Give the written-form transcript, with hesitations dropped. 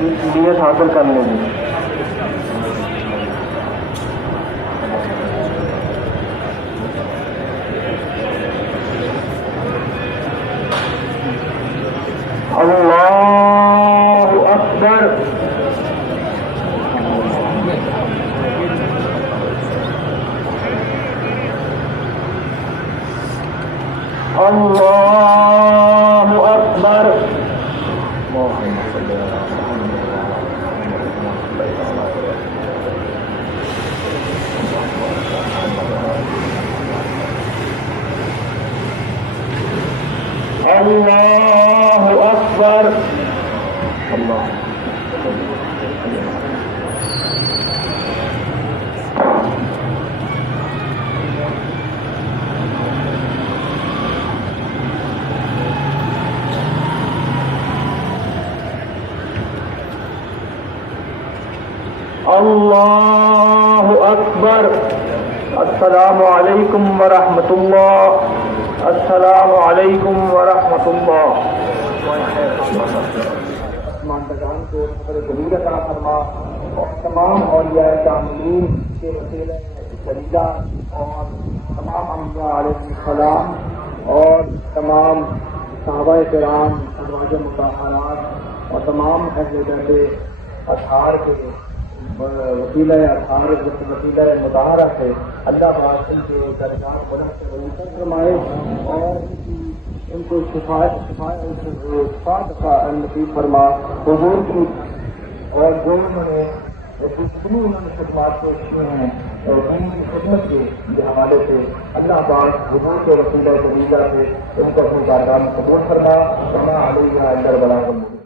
नियत हासिल कर लेंगे। अल्लाहु अकबर। अल्लाहु अकबर। अल्लाहु अकबर। अल्लाह। अल्लाहु अकबर। अस्सलामु अलैकुम व रहमतुल्लाह। अस्सलामु अलैकुम व रहमतुल्लाह। मानदान को जमील अता फरमा और तमाम औलिया कामिलीन के वसीले सलीला और तमाम अंबिया अलैहिस्सलाम और तमाम सहाबाए किराम अज़वाज मुतहहरात और तमाम अहले बैत अतहार के वसीला अतहार वसीला मुतहहरा से अल्लाह पाक उनके दरजात बुलंद फरमाए और उनको शिफा नसीब फरमा। हुजूर की और जो उन्होंने जितनी उन्होंने खिदमत पेश की हैं दीन की खिदमत के हवाले से अल्लाह पाक हुजूर के वसीला जमीला से उनको अपनी बारगाह में कबूल फरमा। समा अलैहि व अलैहि